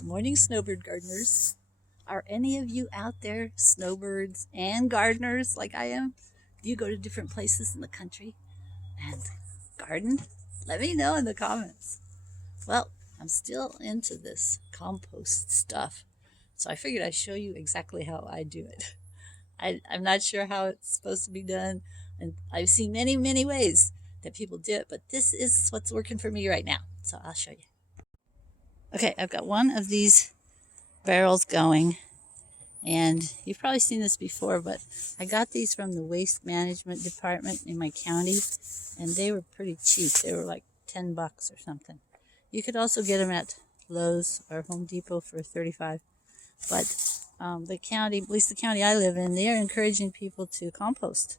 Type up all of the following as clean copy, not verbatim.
Good morning, Snowbird gardeners. Are any of you out there snowbirds and gardeners like I am? Do you go to different places in the country and garden? Let me know in the comments. Well, I'm still into this compost stuff, so I figured I'd show you exactly how I do it. I'm not sure how it's supposed to be done, and I've seen many ways that people do it, but this is what's working for me right now, so I'll show you. Okay, I've got one of these barrels going, and you've probably seen this before, but I got these from the waste management department in my county, and they were pretty cheap. They were like $10 or something. You could also get them at Lowe's or Home Depot for $35, but the county, at least the county I live in, they're encouraging people to compost.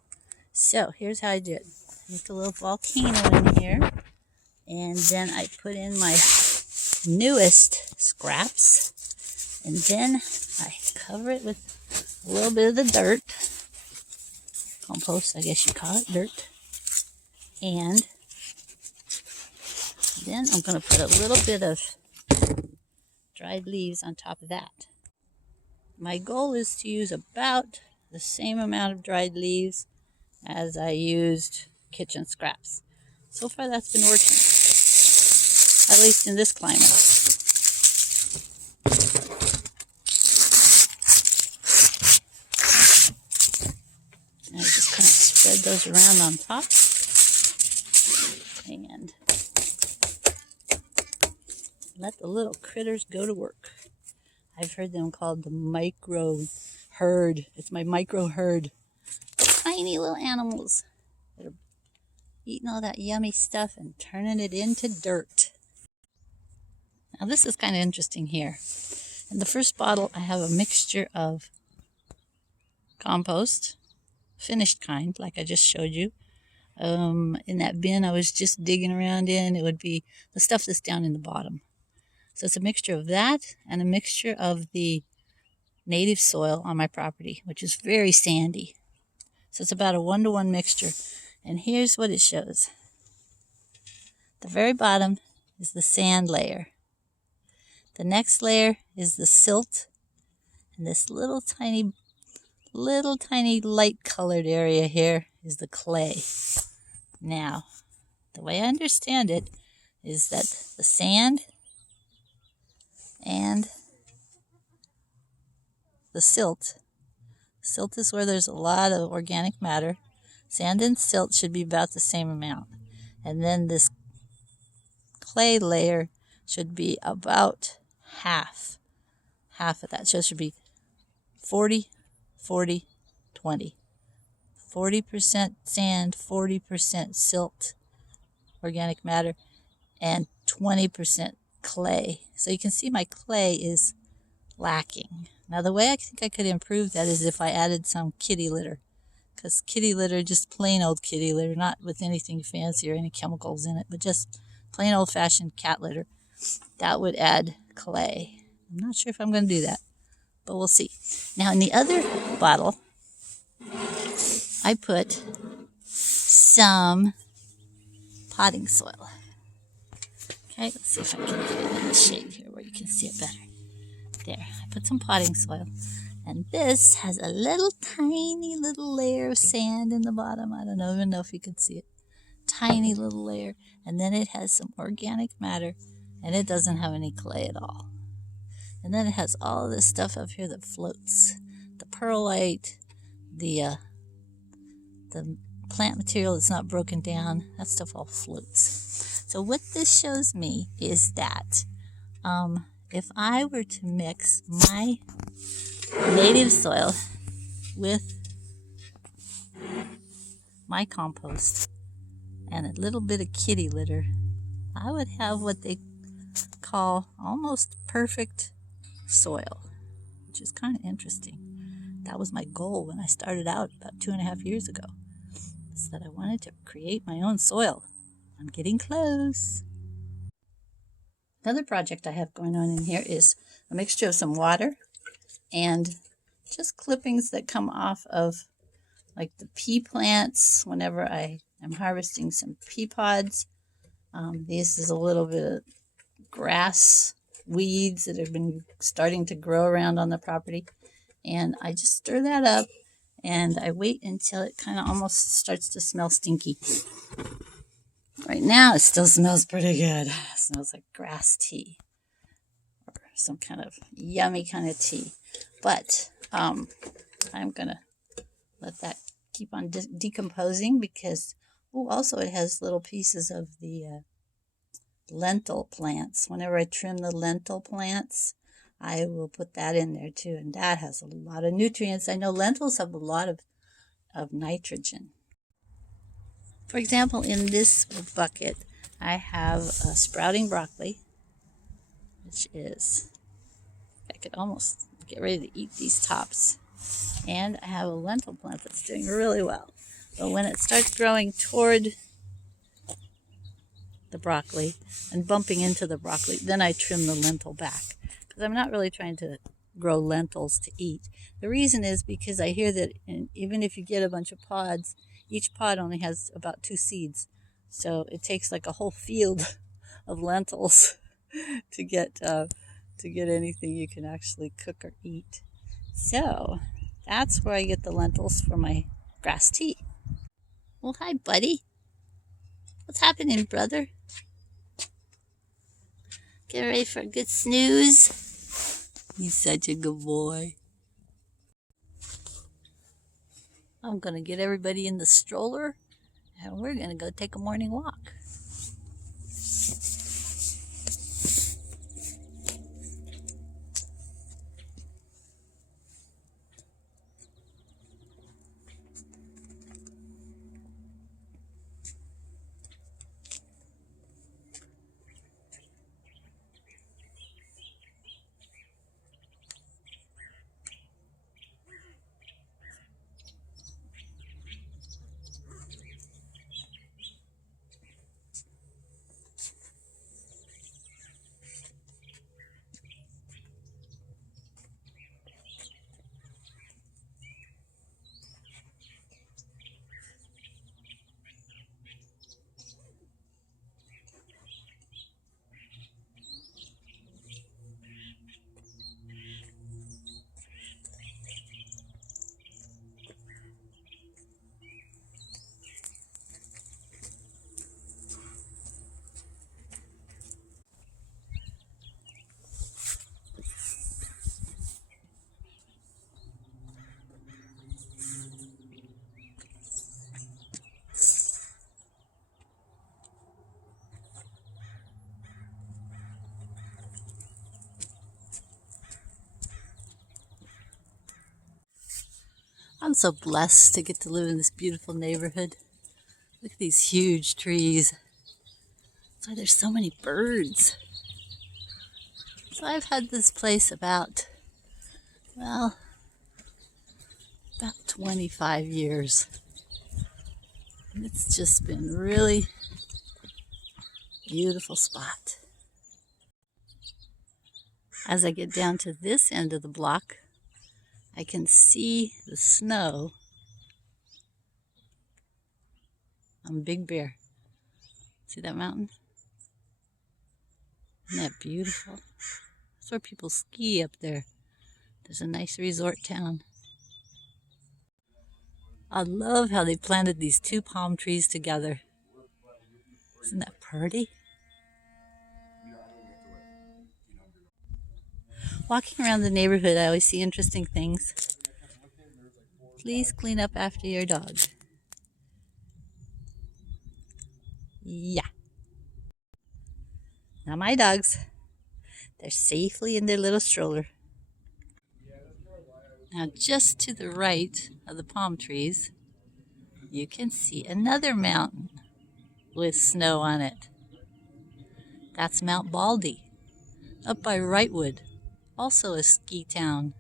So here's how I do it. Make a little volcano in here, and then I put in my newest scraps, and then I cover it with a little bit of the dirt, compost I guess you call it, dirt, and then I'm going to put a little bit of dried leaves on top of that. My goal is to use about the same amount of dried leaves as I used kitchen scraps. So far that's been working, at least in this climate. And I just kind of spread those around on top, and let the little critters go to work. I've heard them called the Microherd. It's my Microherd. Tiny little animals that are eating all that yummy stuff and turning it into dirt. Now this is kind of interesting here. In the first bottle I have a mixture of compost, finished kind, like I just showed you. In that bin I was just digging around in, it would be the stuff that's down in the bottom. So it's a mixture of that and a mixture of the native soil on my property, which is very sandy. So it's about a 1-to-1 mixture. And here's what it shows. The very bottom is the sand layer. The next layer is the silt. And this little tiny light colored area here is the clay. Now, the way I understand it is that the sand and the silt is where there's a lot of organic matter. Sand and silt should be about the same amount. And then this clay layer should be about half of that. So it should be 40, 40, 20. 40% sand, 40% silt, organic matter, and 20% clay. So you can see my clay is lacking. Now the way I think I could improve that is if I added some kitty litter. Because kitty litter, just plain old kitty litter, not with anything fancy or any chemicals in it, but just plain old-fashioned cat litter, that would add clay. I'm not sure if I'm going to do that, but we'll see. Now in the other bottle, I put some potting soil. Okay, let's see if I can get it in the shade here where you can see it better. There, I put some potting soil. And this has a tiny little layer of sand in the bottom. I don't even know if you can see it. Tiny little layer. And then it has some organic matter. And it doesn't have any clay at all. And then it has all this stuff up here that floats. The perlite, the plant material that's not broken down. That stuff all floats. So what this shows me is that if I were to mix my native soil with my compost and a little bit of kitty litter, I would have what they call almost perfect soil, which is kind of interesting. That was my goal when I started out about 2.5 years ago, is that I wanted to create my own soil. I'm getting close. Another project I have going on in here is a mixture of some water and just clippings that come off of like the pea plants whenever I am harvesting some pea pods. This is a little bit of grass weeds that have been starting to grow around on the property. And I just stir that up and I wait until it kind of almost starts to smell stinky. Right now, it still smells pretty good. It smells like grass tea or some kind of yummy kind of tea. But I'm going to let that keep on decomposing because, also it has little pieces of the lentil plants. Whenever I trim the lentil plants, I will put that in there too, and that has a lot of nutrients. I know lentils have a lot of nitrogen. For example, in this bucket, I have a sprouting broccoli, which is, I could almost get ready to eat these tops. And I have a lentil plant that's doing really well. But when it starts growing toward the broccoli and bumping into the broccoli, then I trim the lentil back. Because I'm not really trying to grow lentils to eat. The reason is because I hear that even if you get a bunch of pods, each pod only has about 2 seeds. So it takes like a whole field of lentils to get anything you can actually cook or eat. So that's where I get the lentils for my grass tea. Well, hi, buddy. What's happening, brother? Get ready for a good snooze. He's such a good boy. I'm going to get everybody in the stroller, and we're going to go take a morning walk. I'm so blessed to get to live in this beautiful neighborhood. Look at these huge trees. That's why there's so many birds. So I've had this place about 25 years. And it's just been a really beautiful spot. As I get down to this end of the block, I can see the snow on Big Bear. See that mountain? Isn't that beautiful? That's where people ski up there. There's a nice resort town. I love how they planted these 2 palm trees together. Isn't that pretty? Walking around the neighborhood, I always see interesting things. Please clean up after your dog. Yeah. Now my dogs, they're safely in their little stroller. Now just to the right of the palm trees, you can see another mountain with snow on it. That's Mount Baldy, up by Wrightwood, also a ski town.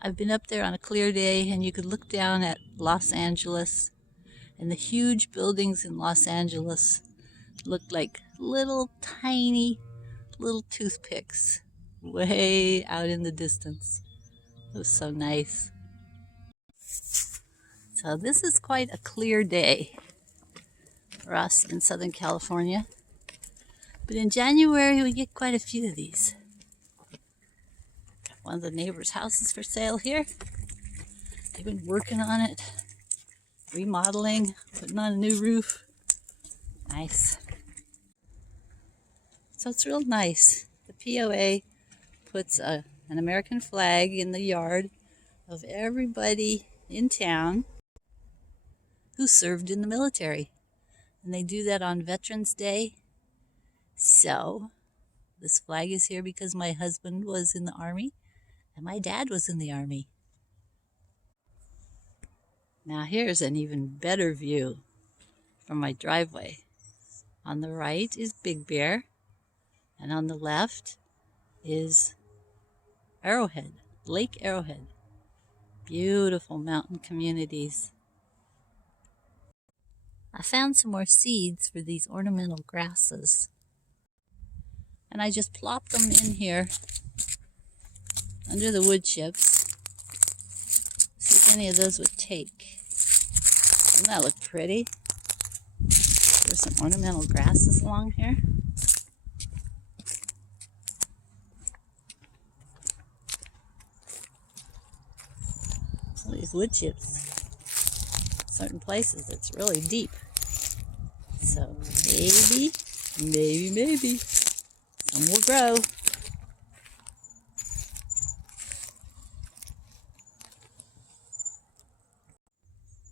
I've been up there on a clear day and you could look down at Los Angeles, and the huge buildings in Los Angeles look like tiny little toothpicks way out in the distance. It was so nice. So this is quite a clear day for us in Southern California. But in January, we get quite a few of these. Got one of the neighbors' houses for sale here. They've been working on it, remodeling, putting on a new roof. Nice. So it's real nice. The POA puts an American flag in the yard of everybody in town who served in the military. And they do that on Veterans Day. So this flag is here because my husband was in the Army and my dad was in the Army. Now here's an even better view from my driveway. On the right is Big Bear, and on the left is Arrowhead, Lake Arrowhead. Beautiful mountain communities. I found some more seeds for these ornamental grasses, and I just plopped them in here under the wood chips. See if any of those would take. Doesn't that look pretty? There's some ornamental grasses along here. All these wood chips. Certain places it's really deep. So maybe some will grow.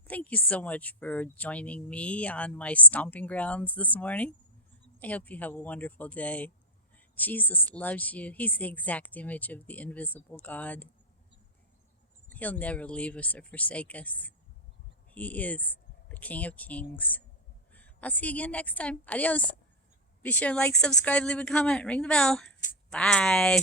Thank you so much for joining me on my stomping grounds this morning. I hope you have a wonderful day. Jesus loves you. He's the exact image of the invisible God. He'll never leave us or forsake us. He is the King of Kings. I'll see you again next time. Adios. Be sure to like, subscribe, leave a comment, ring the bell. Bye.